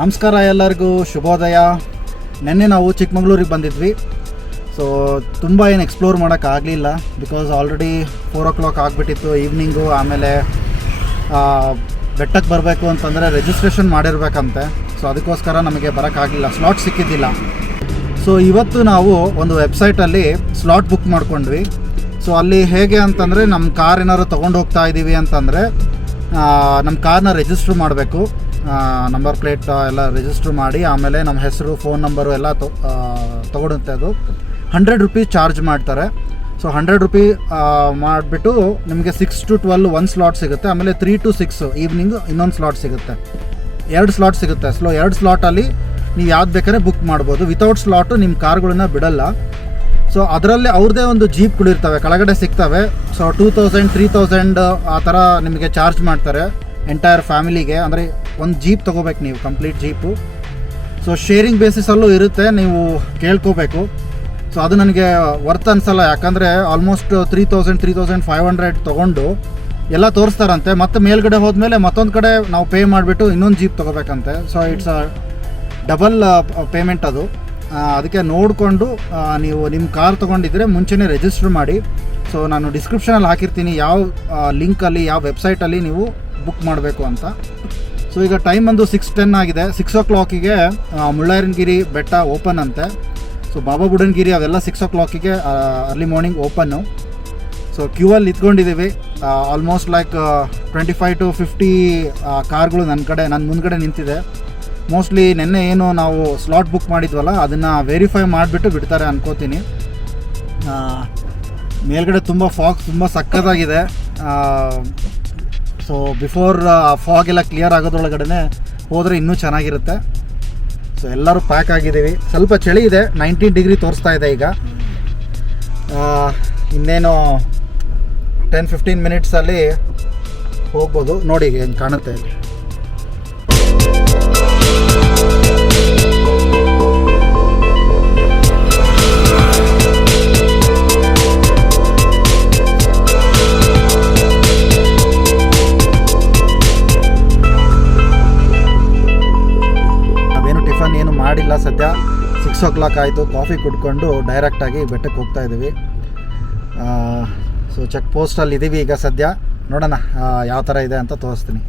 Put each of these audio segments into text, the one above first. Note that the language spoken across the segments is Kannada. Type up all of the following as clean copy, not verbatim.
ನಮಸ್ಕಾರ ಎಲ್ಲರಿಗೂ ಶುಭೋದಯ. ನೆನ್ನೆ ನಾವು ಚಿಕ್ಕಮಗಳೂರಿಗೆ ಬಂದಿದ್ವಿ. ಸೊ ತುಂಬ ಏನು ಎಕ್ಸ್ಪ್ಲೋರ್ ಮಾಡೋಕ್ಕಾಗಲಿಲ್ಲ, ಬಿಕಾಸ್ ಆಲ್ರೆಡಿ 4 o'clock ಆಗಿಬಿಟ್ಟಿತ್ತು ಈವ್ನಿಂಗು. ಆಮೇಲೆ ಬೆಟ್ಟಕ್ಕೆ ಬರಬೇಕು ಅಂತಂದರೆ ರಿಜಿಸ್ಟ್ರೇಷನ್ ಮಾಡಿರ್ಬೇಕಂತೆ. ಸೊ ಅದಕ್ಕೋಸ್ಕರ ನಮಗೆ ಬರೋಕ್ಕಾಗಲಿಲ್ಲ, ಸ್ಲಾಟ್ ಸಿಕ್ಕಿದ್ದಿಲ್ಲ. ಸೊ ಇವತ್ತು ನಾವು ಒಂದು ವೆಬ್ಸೈಟಲ್ಲಿ ಸ್ಲಾಟ್ ಬುಕ್ ಮಾಡ್ಕೊಂಡ್ವಿ. ಸೊ ಅಲ್ಲಿ ಹೇಗೆ ಅಂತಂದರೆ ನಮ್ಮ ಕಾರ್ ಏನಾದ್ರು ತೊಗೊಂಡು ಹೋಗ್ತಾ ಇದ್ದೀವಿ ಅಂತಂದರೆ ನಮ್ಮ ಕಾರ್ನ ರಿಜಿಸ್ಟ್ರ್ ಮಾಡಬೇಕು, ನಂಬರ್ ಪ್ಲೇಟ್ ಎಲ್ಲ ರಿಜಿಸ್ಟ್ರ್ ಮಾಡಿ, ಆಮೇಲೆ ನಮ್ಮ ಹೆಸರು, ಫೋನ್ ನಂಬರು ಎಲ್ಲ ತೊಗೊಳುತ್ತೆ. ಅದು 100 ರೂಪೀಸ್ ಚಾರ್ಜ್ ಮಾಡ್ತಾರೆ. ಸೊ 100 ರೂಪೀಸ್ ಮಾಡಿಬಿಟ್ಟು ನಿಮಗೆ 6 to 12 ಒಂದು ಸ್ಲಾಟ್ ಸಿಗುತ್ತೆ. ಆಮೇಲೆ 3 to 6 ಈವ್ನಿಂಗ್ ಇನ್ನೊಂದು ಸ್ಲಾಟ್ ಸಿಗುತ್ತೆ. 2 ಸ್ಲಾಟ್ ಸಿಗುತ್ತೆ. 2 ಸ್ಲಾಟಲ್ಲಿ ನೀವು ಯಾವ್ದು ಬೇಕಾದ್ರೆ ಬುಕ್ ಮಾಡ್ಬೋದು. ವಿತೌಟ್ ಸ್ಲಾಟು ನಿಮ್ಮ ಕಾರ್ಗಳನ್ನ ಬಿಡಲ್ಲ. ಸೊ ಅದರಲ್ಲಿ ಅವ್ರದ್ದೇ ಒಂದು ಜೀಪ್ಗಳಿರ್ತವೆ, ಕೆಳಗಡೆ ಸಿಗ್ತವೆ. ಸೊ 2000, 3000 ಆ ಥರ ನಿಮಗೆ ಚಾರ್ಜ್ ಮಾಡ್ತಾರೆ ಎಂಟೈರ್ ಫ್ಯಾಮಿಲಿಗೆ. ಅಂದರೆ ಒಂದು ಜೀಪ್ ತೊಗೋಬೇಕು ನೀವು, ಕಂಪ್ಲೀಟ್ ಜೀಪು. ಸೊ ಶೇರಿಂಗ್ ಬೇಸಿಸಲ್ಲೂ ಇರುತ್ತೆ, ನೀವು ಕೇಳ್ಕೋಬೇಕು. ಸೊ ಅದು ನನಗೆ ವರ್ತ್ ಅನಿಸಲ್ಲ, ಯಾಕಂದರೆ ಆಲ್ಮೋಸ್ಟ್ 3000, 3500 ತೊಗೊಂಡು ಎಲ್ಲ ತೋರಿಸ್ತಾರಂತೆ. ಮತ್ತು ಮೇಲ್ಗಡೆ ಹೋದ್ಮೇಲೆ ಮತ್ತೊಂದು ಕಡೆ ನಾವು ಪೇ ಮಾಡಿಬಿಟ್ಟು ಇನ್ನೊಂದು ಜೀಪ್ ತೊಗೋಬೇಕಂತೆ. ಸೊ ಇಟ್ಸ್ ಡಬಲ್ ಪೇಮೆಂಟ್ ಅದು. ಅದಕ್ಕೆ ನೋಡಿಕೊಂಡು ನೀವು ನಿಮ್ಮ ಕಾರ್ ತೊಗೊಂಡಿದ್ರೆ ಮುಂಚೆನೇ ರಿಜಿಸ್ಟರ್ ಮಾಡಿ. ಸೊ ನಾನು ಡಿಸ್ಕ್ರಿಪ್ಷನಲ್ಲಿ ಹಾಕಿರ್ತೀನಿ ಯಾವ ಲಿಂಕಲ್ಲಿ, ಯಾವ ವೆಬ್ಸೈಟಲ್ಲಿ ನೀವು ಬುಕ್ ಮಾಡಬೇಕು ಅಂತ. ಸೊ ಈಗ ಟೈಮ್ ಬಂದು 6:10 ಆಗಿದೆ. 6 o'clockಗೆ ಮುಳ್ಳಯ್ಯನಗಿರಿ ಬೆಟ್ಟ ಓಪನ್ ಅಂತೆ. ಸೊ ಬಾಬಾ ಬುಡನ್ಗಿರಿ ಅವೆಲ್ಲ 6 o'clockಗೆ ಅರ್ಲಿ ಮಾರ್ನಿಂಗ್ ಓಪನ್ನು. ಸೊ ಕ್ಯೂವಲ್ಲಿ ನಿಂತ್ಕೊಂಡಿದ್ದೀವಿ. ಆಲ್ಮೋಸ್ಟ್ ಲೈಕ್ 25 to 50 ಕಾರ್ಗಳು ನನ್ನ ಮುಂದ್ಗಡೆ ನಿಂತಿದೆ. ಮೋಸ್ಟ್ಲಿ ನಿನ್ನೆ ಏನು ನಾವು ಸ್ಲಾಟ್ ಬುಕ್ ಮಾಡಿದ್ವಲ್ಲ ಅದನ್ನು ವೆರಿಫೈ ಮಾಡಿಬಿಟ್ಟು ಬಿಡ್ತಾರೆ ಅನ್ಕೋತೀನಿ. ಮೇಲ್ಗಡೆ ತುಂಬ ಫಾಗ್ ತುಂಬ ಸಕ್ಕತ್ತಾಗಿದೆ. ಸೊ ಬಿಫೋರ್ ಫಾಗ್ ಎಲ್ಲ ಕ್ಲಿಯರ್ ಆಗೋದ್ರೊಳಗಡೆ ಹೋದರೆ ಇನ್ನೂ ಚೆನ್ನಾಗಿರುತ್ತೆ. ಸೊ ಎಲ್ಲರೂ ಪ್ಯಾಕ್ ಆಗಿದ್ದೀವಿ. ಸ್ವಲ್ಪ ಚಳಿ ಇದೆ, 19 ಡಿಗ್ರಿ ತೋರಿಸ್ತಾ ಇದೆ ಈಗ. ಇನ್ನೇನು 10-15 ಮಿನಿಟ್ಸಲ್ಲಿ ಹೋಗ್ಬೋದು. ನೋಡಿ ಹೆಂಗೆ ಕಾಣುತ್ತೆ. ಏನು ಮಾಡಿಲ್ಲ ಸದ್ಯ. 6 o'clock ಆಯಿತು. ಕಾಫಿ ಕುಡ್ಕೊಂಡು ಡೈರೆಕ್ಟಾಗಿ ಬೆಟ್ಟಕ್ಕೆ ಹೋಗ್ತಾ ಇದ್ದೀವಿ. ಸೊ ಚೆಕ್ ಪೋಸ್ಟಲ್ಲಿ ಇದ್ದೀವಿ ಈಗ ಸದ್ಯ. ನೋಡೋಣ ಯಾವ ಥರ ಇದೆ ಅಂತ ತೋರಿಸ್ತೀನಿ.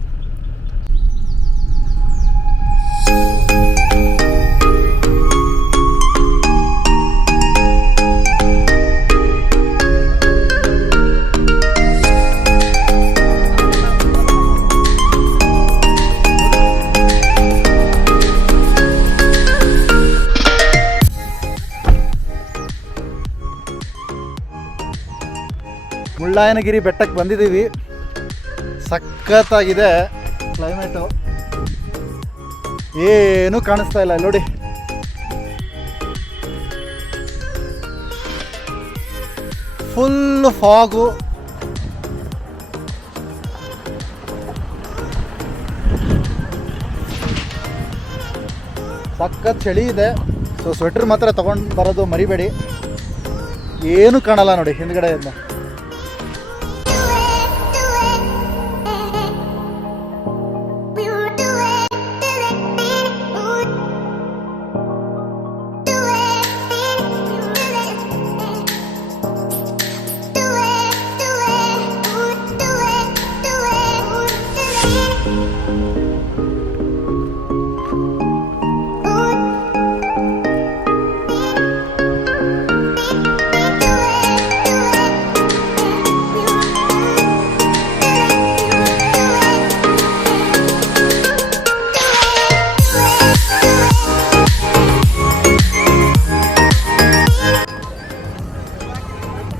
ಮುಳ್ಳಯ್ಯನಗಿರಿ ಬೆಟ್ಟಕ್ಕೆ ಬಂದಿದ್ದೀವಿ. ಸಖತ್ತಾಗಿದೆ ಕ್ಲೈಮೇಟು, ಏನೂ ಕಾಣಿಸ್ತಾ ಇಲ್ಲ ನೋಡಿ. Full fog. ಸಖತ್ ಚಳಿ ಇದೆ. ಸೊ ಸ್ವೆಟ್ರ್ ಮಾತ್ರ ತೊಗೊಂಡು ಬರೋದು ಮರಿಬೇಡಿ. ಏನೂ ಕಾಣಲ್ಲ ನೋಡಿ ಹಿಂದ್ಗಡೆಯಿಂದ.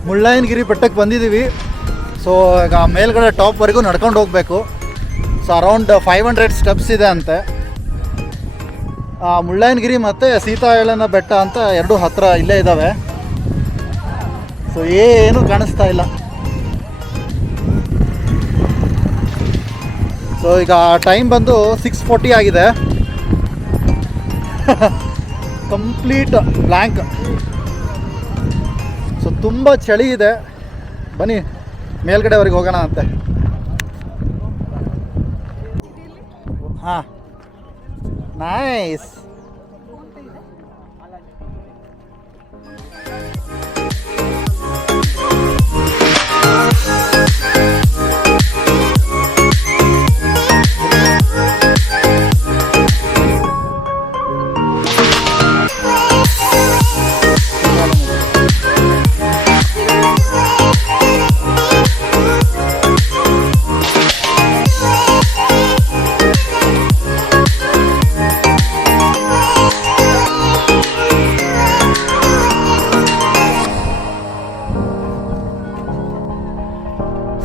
ಮುಳ್ಳಯ್ಯನಗಿರಿ ಬೆಟ್ಟಕ್ಕೆ ಬಂದಿದ್ದೀವಿ. ಸೊ ಈಗ ಮೇಲ್ಗಡೆ ಟಾಪ್ವರೆಗೂ ನಡ್ಕೊಂಡು ಹೋಗಬೇಕು. ಸೊ ಅರೌಂಡ್ 500 ಸ್ಟೆಪ್ಸ್ ಇದೆ ಅಂತೆ. ಮುಳ್ಳಯ್ಯನಗಿರಿ ಮತ್ತು ಸೀತಾಯಳನ ಬೆಟ್ಟ ಅಂತ 2 ಹತ್ತಿರ ಇಲ್ಲೇ ಇದ್ದಾವೆ. ಸೊ ಏನೂ ಕಾಣಿಸ್ತಾ ಇಲ್ಲ. ಸೊ ಈಗ ಟೈಮ್ ಬಂದು 6:40 ಆಗಿದೆ. Complete blank. ಸೊ ತುಂಬ ಚಳಿ ಇದೆ. ಬನ್ನಿ ಮೇಲ್ಗಡೆವರೆಗೆ ಹೋಗೋಣ ಅಂತೆ. ಹಾಂ ನೈಸ್.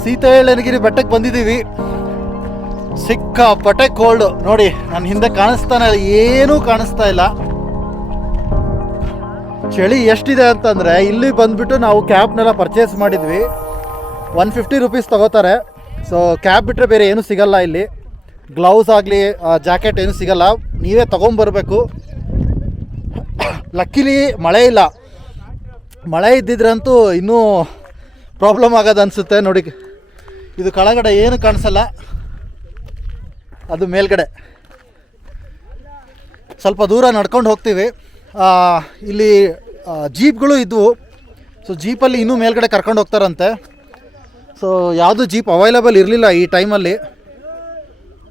ಸೀತಾಳನಗಿರಿ ಬೆಟ್ಟಕ್ಕೆ ಬಂದಿದ್ದೀವಿ. ಸಿಕ್ಕಾಪಟ್ಟೆ ಕೋಲ್ಡು. ನೋಡಿ ನನ್ನ ಹಿಂದೆ ಕಾಣಿಸ್ತಾನೆ ಏನೂ ಕಾಣಿಸ್ತಾ ಇಲ್ಲ. ಚಳಿ ಎಷ್ಟಿದೆ ಅಂತಂದರೆ ಇಲ್ಲಿ ಬಂದುಬಿಟ್ಟು ನಾವು ಕ್ಯಾಬ್ನೆಲ್ಲ ಪರ್ಚೇಸ್ ಮಾಡಿದ್ವಿ. 150 ರುಪೀಸ್ ತೊಗೋತಾರೆ. ಸೊ ಕ್ಯಾಬ್ ಬಿಟ್ಟರೆ ಬೇರೆ ಏನೂ ಸಿಗಲ್ಲ ಇಲ್ಲಿ. ಗ್ಲೌಸ್ ಆಗಲಿ ಜಾಕೆಟ್ ಏನೂ ಸಿಗಲ್ಲ, ನೀವೇ ತೊಗೊಂಬರ್ಬೇಕು. ಲಕ್ಕಿಲಿ ಮಳೆ ಇಲ್ಲ. ಮಳೆ ಇದ್ದಿದ್ರಂತೂ ಇನ್ನೂ ಪ್ರಾಬ್ಲಮ್ ಆಗೋದು ಅನಿಸುತ್ತೆ. ನೋಡಿ ಇದು ಕೆಳಗಡೆ ಏನು ಕಾಣಿಸಲ್ಲ, ಅದು ಮೇಲ್ಗಡೆ. ಸ್ವಲ್ಪ ದೂರ ನಡ್ಕೊಂಡು ಹೋಗ್ತೀವಿ. ಇಲ್ಲಿ ಜೀಪ್ಗಳು ಇದ್ವು. ಸೊ ಜೀಪಲ್ಲಿ ಇನ್ನೂ ಮೇಲ್ಗಡೆ ಕರ್ಕೊಂಡು ಹೋಗ್ತಾರಂತೆ. ಸೊ ಯಾವುದು ಜೀಪ್ ಅವೈಲೇಬಲ್ ಇರಲಿಲ್ಲ ಈ ಟೈಮಲ್ಲಿ.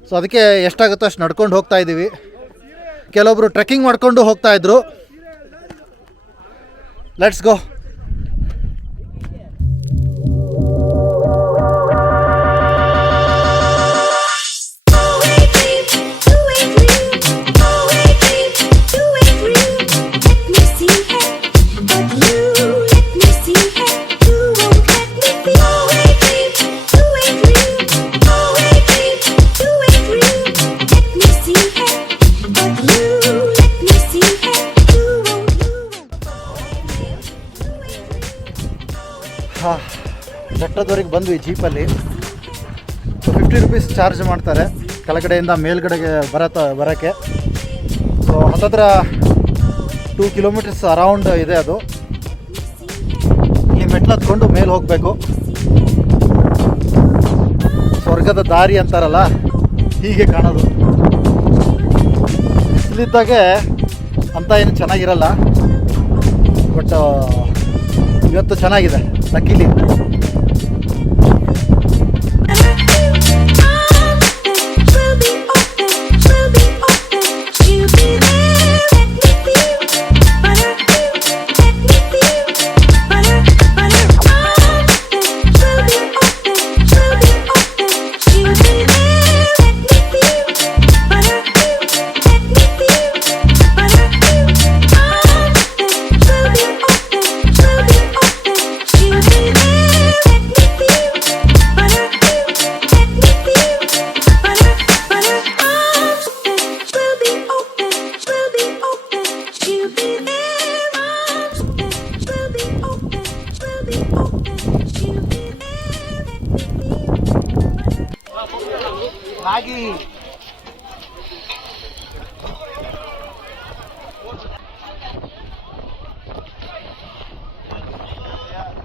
ಸೊ ಅದಕ್ಕೆ ಎಷ್ಟಾಗುತ್ತೋ ಅಷ್ಟು ನಡ್ಕೊಂಡು ಹೋಗ್ತಾ ಇದ್ದೀವಿ. ಕೆಲವೊಬ್ಬರು ಟ್ರೆಕ್ಕಿಂಗ್ ಮಾಡ್ಕೊಂಡು ಹೋಗ್ತಾಯಿದ್ರು. Let's go. ಬೆಟ್ಟದವರೆಗೆ ಬಂದ್ವಿ ಜೀಪಲ್ಲಿ. 50 ರುಪೀಸ್ ಚಾರ್ಜ್ ಮಾಡ್ತಾರೆ ಕೆಳಗಡೆಯಿಂದ ಮೇಲ್ಗಡೆಗೆ ಬರೋಕ್ಕೆ. ಸೊ ಹತ್ತತ್ರ 2 ಕಿಲೋಮೀಟರ್ಸ್ ಅರೌಂಡ್ ಇದೆ ಅದು. ಇಲ್ಲಿ ಮೆಟ್ಲು ಹತ್ಕೊಂಡು ಮೇಲೆ ಹೋಗಬೇಕು. ಸ್ವರ್ಗದ ದಾರಿ ಅಂತಾರಲ್ಲ, ಹೀಗೆ ಕಾಣೋದು. ಇಲ್ಲಿದ್ದಾಗೆ ಅಂತ ಏನು ಚೆನ್ನಾಗಿರಲ್ಲ, ಬಟ್ ಇವತ್ತು ಚೆನ್ನಾಗಿದೆ ಲಕ್ಕಿಲಿ.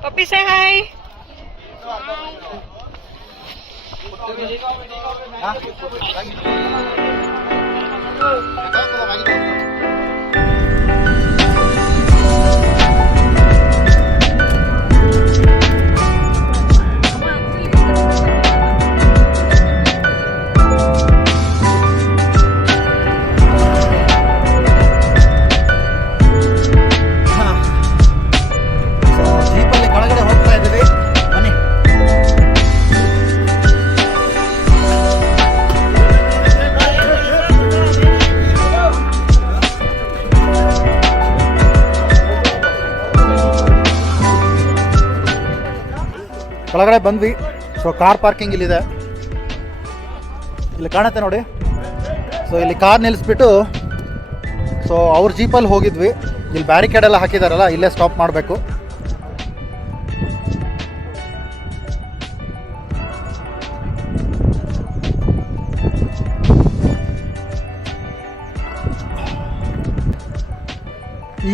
Poppy, say hi. ಕೆಳಗಡೆ ಬಂದ್ವಿ. ಸೊ ಕಾರ್ ಪಾರ್ಕಿಂಗ್ ಇಲ್ಲಿದೆ, ಇಲ್ಲಿ ಕಾಣುತ್ತೆ ನೋಡಿ. ಸೊ ಇಲ್ಲಿ ಕಾರ್ ನಿಲ್ಲಿಸ್ಬಿಟ್ಟು ಸೊ ಅವ್ರ ಜೀಪಲ್ಲಿ ಹೋಗಿದ್ವಿ. ಇಲ್ಲಿ ಬ್ಯಾರಿಕೇಡ್ ಎಲ್ಲ ಹಾಕಿದಾರಲ್ಲ, ಇಲ್ಲೇ ಸ್ಟಾಪ್ ಮಾಡಬೇಕು.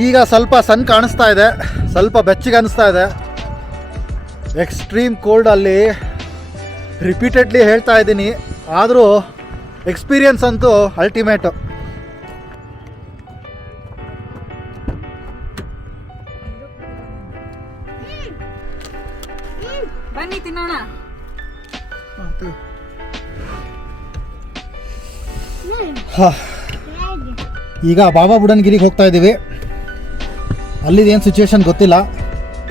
ಈಗ ಸ್ವಲ್ಪ ಸನ್ ಕಾಣಿಸ್ತಾ ಇದೆ, ಸ್ವಲ್ಪ ಬೆಚ್ಚಗೆ ಅನಿಸ್ತಾ ಇದೆ. ಎಕ್ಸ್ಟ್ರೀಮ್ ಕೋಲ್ಡ್ ಅಲ್ಲಿ ರಿಪೀಟೆಡ್ಲಿ ಹೇಳ್ತಾ ಇದ್ದೀನಿ, ಆದರೂ ಎಕ್ಸ್ಪೀರಿಯನ್ಸ್ ಅಂತೂ ಅಲ್ಟಿಮೇಟು. ಬನ್ನಿ ತಿನ್ನೋಣ. ಈಗ ಬಾಬಾ ಬುಡನ್ಗಿರಿಗೆ ಹೋಗ್ತಾ ಇದ್ದೀವಿ. ಅಲ್ಲಿದೇನು ಸಿಚುವೇಶನ್ ಗೊತ್ತಿಲ್ಲ,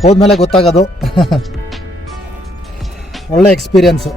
ಹೋದ್ಮೇಲೆ ಗೊತ್ತಾಗೋದು. ಒಳ್ಳೆ ಎಕ್ಸ್ಪೀರಿಯನ್ಸು.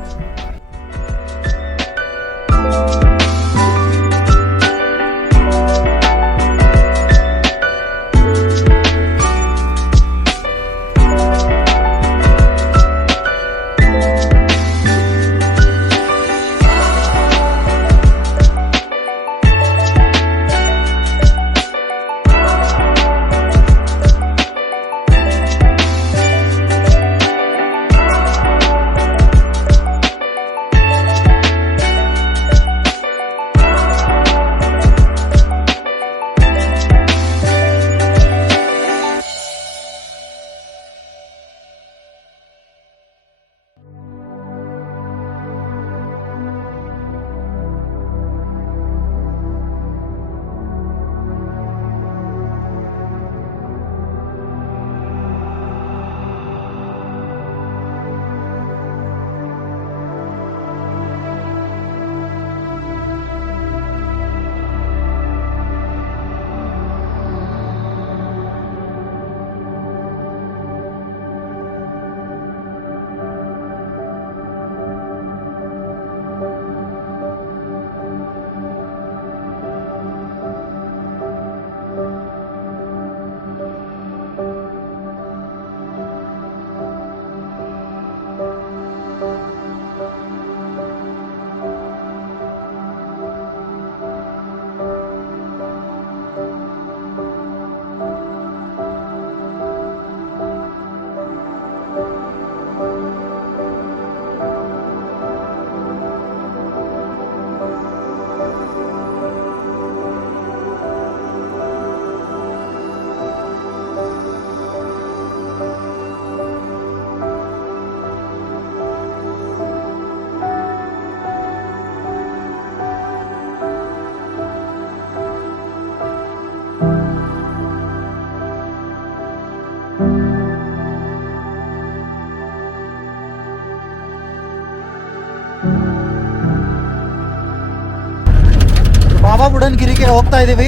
ಬಾಬಾ ಬುಡನ್ಗಿರಿಗೆ ಹೋಗ್ತಾ ಇದ್ದೀವಿ.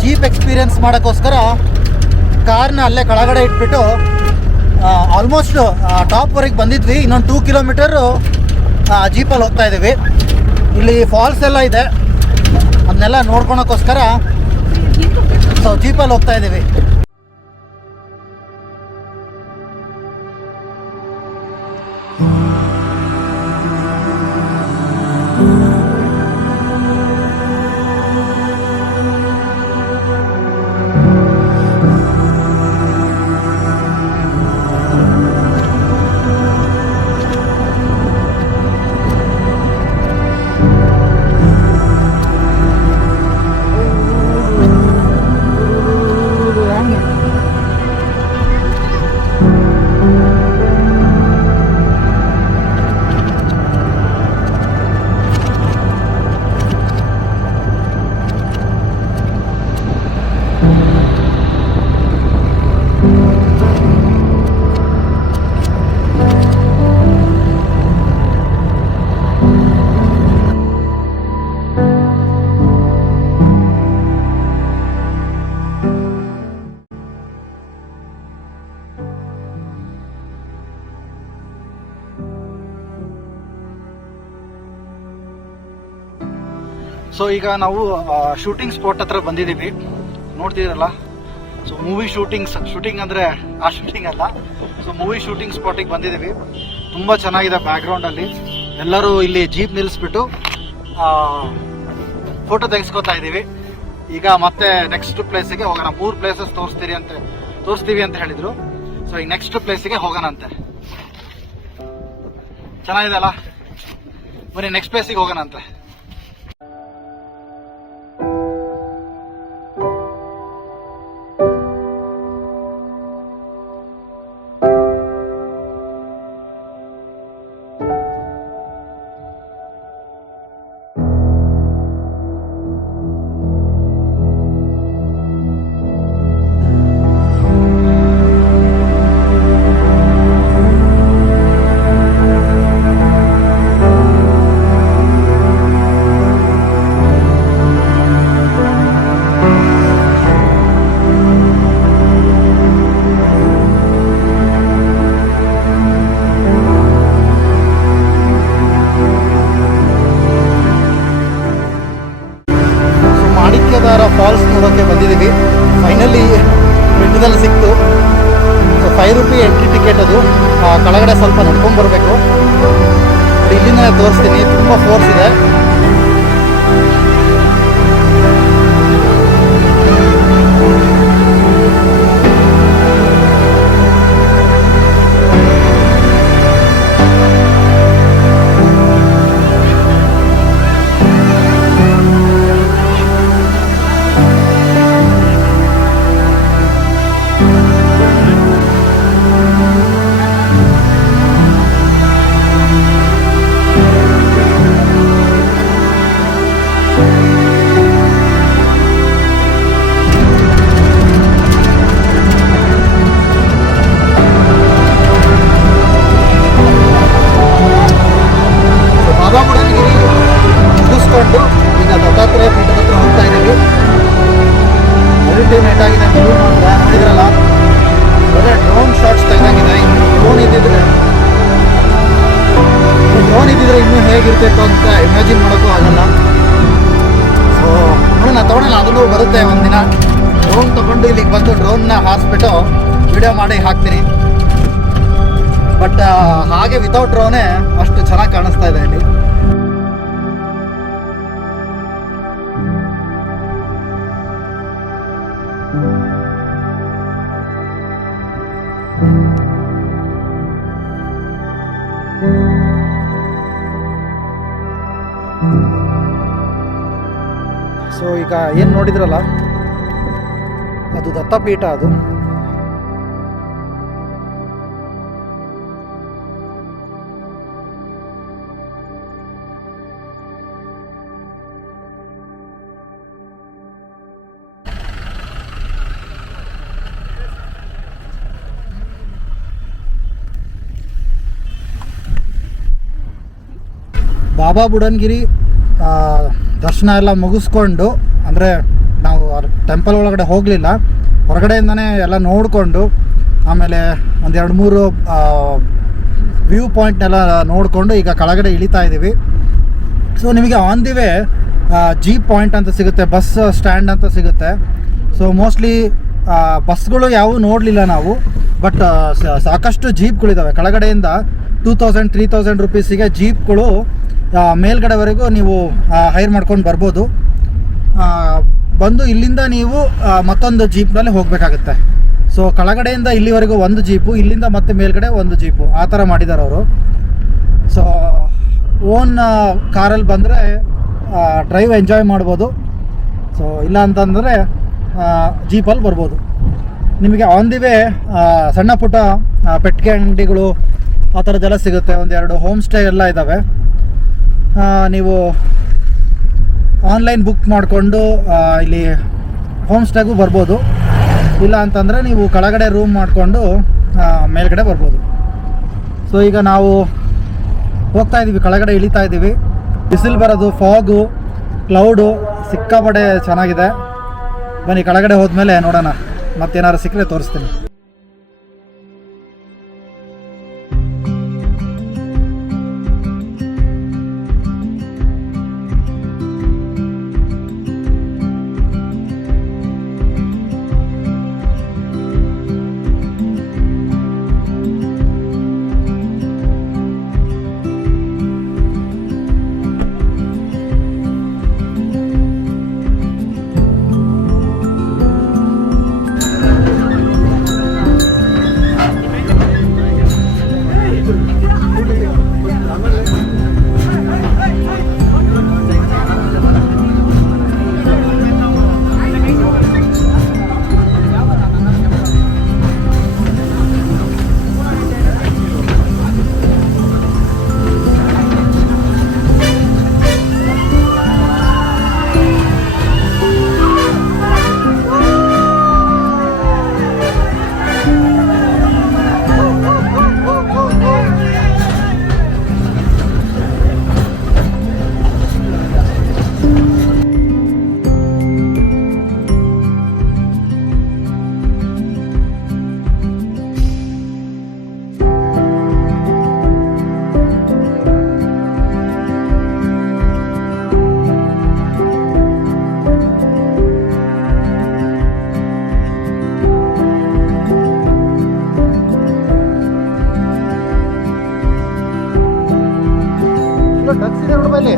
ಜೀಪ್ ಎಕ್ಸ್ಪೀರಿಯನ್ಸ್ ಮಾಡೋಕ್ಕೋಸ್ಕರ ಕಾರ್ನ ಅಲ್ಲೇ ಕೆಳಗಡೆ ಇಟ್ಬಿಟ್ಟು ಆಲ್ಮೋಸ್ಟ್ ಟಾಪ್ವರೆಗೆ ಬಂದಿದ್ವಿ. ಇನ್ನೊಂದು 2 ಕಿಲೋಮೀಟರು ಜೀಪಲ್ಲಿ ಹೋಗ್ತಾ ಇದ್ದೀವಿ. ಇಲ್ಲಿ ಫಾಲ್ಸ್ ಎಲ್ಲ ಇದೆ, ಅದನ್ನೆಲ್ಲ ನೋಡ್ಕೊಳಕ್ಕೋಸ್ಕರ ಸೊ ಜೀಪಲ್ಲಿ ಹೋಗ್ತಾ ಇದ್ದೀವಿ. ಸೊ ಈಗ ನಾವು ಶೂಟಿಂಗ್ ಸ್ಪಾಟ್ ಹತ್ರ ಬಂದಿದ್ದೀವಿ, ನೋಡ್ತಿದ್ದೀರಲ್ಲ. ಸೊ ಮೂವಿ ಶೂಟಿಂಗ್ ಅಂದರೆ ಆ ಶೂಟಿಂಗ್ ಅಲ್ಲ, ಸೊ ಮೂವಿ ಶೂಟಿಂಗ್ ಸ್ಪಾಟಿಗೆ ಬಂದಿದ್ದೀವಿ. ತುಂಬ ಚೆನ್ನಾಗಿದೆ ಬ್ಯಾಕ್ಗ್ರೌಂಡಲ್ಲಿ. ಎಲ್ಲರೂ ಇಲ್ಲಿ ಜೀಪ್ ನಿಲ್ಲಿಸ್ಬಿಟ್ಟು ಫೋಟೋ ತೆಗೆಸ್ಕೊತಾ ಇದ್ದೀವಿ. ಈಗ ಮತ್ತೆ ನೆಕ್ಸ್ಟ್ ಪ್ಲೇಸಿಗೆ ಹೋಗೋಣ. 3 ಪ್ಲೇಸಸ್ ತೋರಿಸ್ತೀವಿ ಅಂತ ಹೇಳಿದರು. ಸೊ ಈಗ ನೆಕ್ಸ್ಟ್ ಪ್ಲೇಸಿಗೆ ಹೋಗೋಣಂತೆ. ಚೆನ್ನಾಗಿದೆ ಅಲ್ಲ, ಬನ್ನಿ ನೆಕ್ಸ್ಟ್ ಪ್ಲೇಸಿಗೆ ಹೋಗೋಣಂತೆ. ಹತ್ರದಲ್ಲಿ ಸಿಕ್ತು. ಸೊ ₹5 ಎಂಟ್ರಿ ಟಿಕೆಟ್ ಅದು. ಕೆಳಗಡೆ ಸ್ವಲ್ಪ ನಡ್ಕೊಂಡು ಬರಬೇಕು. ಇಲ್ಲಿಂದ ತೋರಿಸ್ತೀನಿ, ತುಂಬ ಫೋರ್ಸ್ ಇದೆ. ಬಾಬಾ ಬುಡನ್ಗಿರಿ ಮುಗಿಸ್ಕೊಂಡು ಈಗ ದತ್ತಾತ್ರೇಯ ಪೀಠದ ಹತ್ರ ಹೋಗ್ತಾ ಇದ್ದೀವಿ. ಅಲ್ಟಿಮೇಟ್ ಆಗಿದೆ ವ್ಯೂ ಮಾತ್ರ ನೋಡಿದ್ರಲ್ಲ, ಒಳ್ಳೆ ಡ್ರೋನ್ ಶಾಟ್ಸ್ ತೆಗೆದಾಗಿದೆ. ಡ್ರೋನ್ ಇದ್ದಿದ್ರೆ ಇನ್ನೂ ಹೇಗಿರ್ತಿತ್ತು ಅಂತ ಇಮ್ಯಾಜಿನ್ ಮಾಡೋಕ್ಕೂ ಆಗಲ್ಲ. ಸೊ ನೋಡೋಣ, ತೊಗೊಳಲ್ಲ, ಅದನ್ನು ಬರುತ್ತೆ ಒಂದಿನ. ಡ್ರೋನ್ ತೊಗೊಂಡು ಇಲ್ಲಿಗೆ ಬಂದು ಡ್ರೋನ್ನ ಹಾರಿಸ್ಬಿಟ್ಟು ವಿಡಿಯೋ ಮಾಡಿ ಹಾಕ್ತೀನಿ. ಬಟ್ ಹಾಗೆ ವಿತೌಟ್ ಡ್ರೋನೇ ಅಷ್ಟು ಚೆನ್ನಾಗಿ ಕಾಣಿಸ್ತಾ ಇದೆ ಇಲ್ಲಿ. ಸೊ ಈಗ ಏನು ನೋಡಿದ್ರಲ್ಲ, ಅದು ದತ್ತಪೀಠ. ಅದು ಬಾಬಾ ಬುಡನ್ಗಿರಿ ದರ್ಶನ ಎಲ್ಲ ಮುಗಿಸ್ಕೊಂಡು, ಅಂದರೆ ನಾವು ಟೆಂಪಲ್ ಒಳಗಡೆ ಹೋಗಲಿಲ್ಲ, ಹೊರಗಡೆಯಿಂದನೇ ಎಲ್ಲ ನೋಡಿಕೊಂಡು, ಆಮೇಲೆ ಒಂದು 2-3 ವ್ಯೂ ಪಾಯಿಂಟ್ನೆಲ್ಲ ನೋಡಿಕೊಂಡು ಈಗ ಕೆಳಗಡೆ ಇಳಿತಾ ಇದ್ದೀವಿ. ಸೊ ನಿಮಗೆ on the way jeep point ಅಂತ ಸಿಗುತ್ತೆ, ಬಸ್ ಸ್ಟ್ಯಾಂಡ್ ಅಂತ ಸಿಗುತ್ತೆ. ಸೊ ಮೋಸ್ಟ್ಲಿ ಬಸ್ಗಳು ಯಾವುವು ನೋಡಲಿಲ್ಲ ನಾವು, ಬಟ್ ಸಾಕಷ್ಟು ಜೀಪ್ಗಳಿದ್ದಾವೆ. ಕೆಳಗಡೆಯಿಂದ 2000-3000 ರುಪೀಸಿಗೆ ಜೀಪ್ಗಳು ಮೇಲ್ಗಡೆವರೆಗೂ ನೀವು ಹೈರ್ ಮಾಡ್ಕೊಂಡು ಬರ್ಬೋದು. ಬಂದು ಇಲ್ಲಿಂದ ನೀವು ಮತ್ತೊಂದು ಜೀಪ್ನಲ್ಲಿ ಹೋಗಬೇಕಾಗುತ್ತೆ. ಸೊ ಕೆಳಗಡೆಯಿಂದ ಇಲ್ಲಿವರೆಗೂ ಒಂದು ಜೀಪು, ಇಲ್ಲಿಂದ ಮತ್ತೆ ಮೇಲ್ಗಡೆ ಒಂದು ಜೀಪು, ಆ ಥರ ಮಾಡಿದ್ದಾರೆ ಅವರು. ಸೊ ಓನ್ ಕಾರಲ್ಲಿ ಬಂದರೆ ಡ್ರೈವ್ ಎಂಜಾಯ್ ಮಾಡ್ಬೋದು. ಸೊ ಇಲ್ಲ ಅಂತಂದರೆ ಜೀಪಲ್ಲಿ ಬರ್ಬೋದು. ನಿಮಗೆ ಆನ್ ದಿ ವೇ ಸಣ್ಣ ಪುಟ್ಟ ಪೆಟ್ಟಿಗೆ ಅಂಗಡಿಗಳು ಆ ಥರದ್ದೆಲ್ಲ ಸಿಗುತ್ತೆ. 1-2 ಹೋಮ್ ಸ್ಟೇ ಎಲ್ಲ ಇದ್ದಾವೆ. ನೀವು ಆನ್ಲೈನ್ ಬುಕ್ ಮಾಡಿಕೊಂಡು ಇಲ್ಲಿ ಹೋಮ್ ಸ್ಟೇಗೂ ಬರ್ಬೋದು. ಇಲ್ಲ ಅಂತಂದರೆ ನೀವು ಕೆಳಗಡೆ ರೂಮ್ ಮಾಡಿಕೊಂಡು ಮೇಲ್ಗಡೆ ಬರ್ಬೋದು. ಸೊ ಈಗ ನಾವು ಹೋಗ್ತಾ ಇದ್ದೀವಿ, ಕೆಳಗಡೆ ಇಳಿತಾ ಇದ್ದೀವಿ. ಬಿಸಿಲು ಬರೋದು, ಫಾಗು, ಕ್ಲೌಡು ಸಿಕ್ಕಾಪಟ್ಟೆ ಚೆನ್ನಾಗಿದೆ. ಬನ್ನಿ ಕೆಳಗಡೆ ಹೋದ್ಮೇಲೆ ನೋಡೋಣ, ಮತ್ತೇನಾದ್ರು ಸಿಕ್ಕರೆ ತೋರಿಸ್ತೀನಿ. ಏನಿದೆ ನೋಡು ಬಲ್ಲಿ.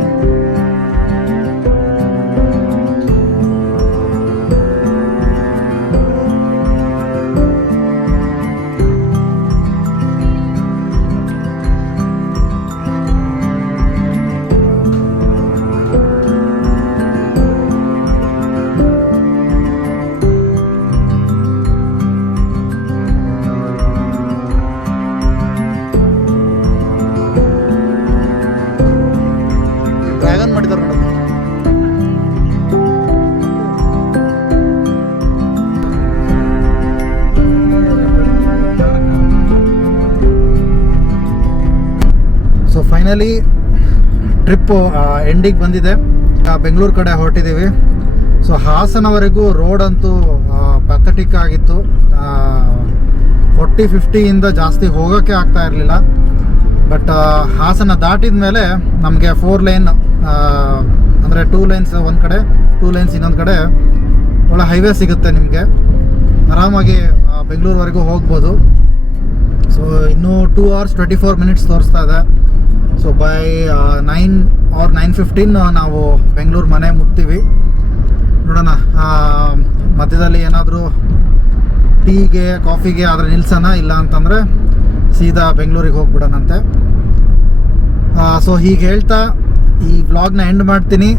ಡ್ರ್ಯಾಗನ್ ಮಾಡಿದ್ದಾರೆ ನೋಡಮ್ಮ. ಸೊ ಫೈನಲಿ ಟ್ರಿಪ್ಪು ಎಂಡಿಗೆ ಬಂದಿದೆ. ಬೆಂಗಳೂರು ಕಡೆ ಹೊರಟಿದ್ದೀವಿ. ಸೊ ಹಾಸನವರೆಗೂ ರೋಡ್ ಅಂತೂ ಪ್ಯಾಥಟಿಕ್ ಆಗಿತ್ತು. 40-50 ಜಾಸ್ತಿ ಹೋಗೋಕ್ಕೆ ಆಗ್ತಾ ಇರಲಿಲ್ಲ. ಬಟ್ ಹಾಸನ ದಾಟಿದ ಮೇಲೆ ನಮಗೆ 4 ಲೈನ್ ಅಂದರೆ 2 ಲೈನ್ಸ್ ಒಂದು ಕಡೆ, 2 ಲೈನ್ಸ್ ಇನ್ನೊಂದು ಕಡೆ ಒಳ್ಳೆ ಹೈವೇ ಸಿಗುತ್ತೆ. ನಿಮಗೆ ಆರಾಮಾಗಿ ಬೆಂಗಳೂರುವರೆಗೂ ಹೋಗ್ಬೋದು. ಸೊ ಇನ್ನೂ 2 hours 24 minutes ತೋರಿಸ್ತಾ ಇದೆ. ಸೊ ಬೈ 9 or 9:15 ನಾವು ಬೆಂಗಳೂರು ಮನೆ ಮುಟ್ತೀವಿ. ನೋಡೋಣ, ಮಧ್ಯದಲ್ಲಿ ಏನಾದರೂ ಟೀಗೆ ಕಾಫಿಗೆ ಆದರೆ ನಿಲ್ಸೋಣ, ಇಲ್ಲ ಅಂತಂದರೆ ಸೀದಾ ಬೆಂಗಳೂರಿಗೆ ಹೋಗ್ಬಿಡೋಣಂತೆ. ಸೊ ಹೀಗೆ ಹೇಳ್ತಾ ಈ ವ್ಲಾಗ್ನ ಎಂಡ್ ಮಾಡ್ತೀನಿ.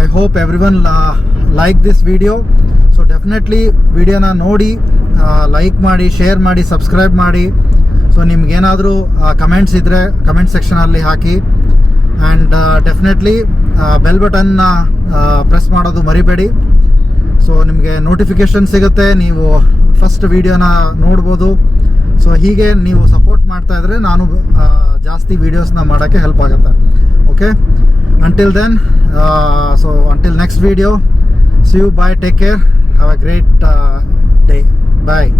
I hope every one like this video. So definitely ವಿಡಿಯೋನ ನೋಡಿ ಲೈಕ್ ಮಾಡಿ, ಶೇರ್ ಮಾಡಿ, ಸಬ್ಸ್ಕ್ರೈಬ್ ಮಾಡಿ. ಸೊ ನಿಮ್ಗೇನಾದರೂ ಕಮೆಂಟ್ಸ್ ಇದ್ದರೆ ಕಮೆಂಟ್ ಸೆಕ್ಷನಲ್ಲಿ ಹಾಕಿ. ಆ್ಯಂಡ್ ಡೆಫಿನೆಟ್ಲಿ ಬೆಲ್ ಬಟನ್ನ ಪ್ರೆಸ್ ಮಾಡೋದು ಮರಿಬೇಡಿ. ಸೊ ನಿಮಗೆ ನೋಟಿಫಿಕೇಷನ್ ಸಿಗುತ್ತೆ, ನೀವು ಫಸ್ಟ್ ವಿಡಿಯೋನ ನೋಡ್ಬೋದು. ಸೊ ಹೀಗೆ ನೀವು ಸಪೋರ್ಟ್ ಮಾಡ್ತಾಯಿದ್ರೆ ನಾನು ಜಾಸ್ತಿ ವೀಡಿಯೋಸ್ನ ಮಾಡೋಕ್ಕೆ ಹೆಲ್ಪ್ ಆಗುತ್ತೆ. Okay, until then, so until next video, see you, bye, take care, have a great day, bye.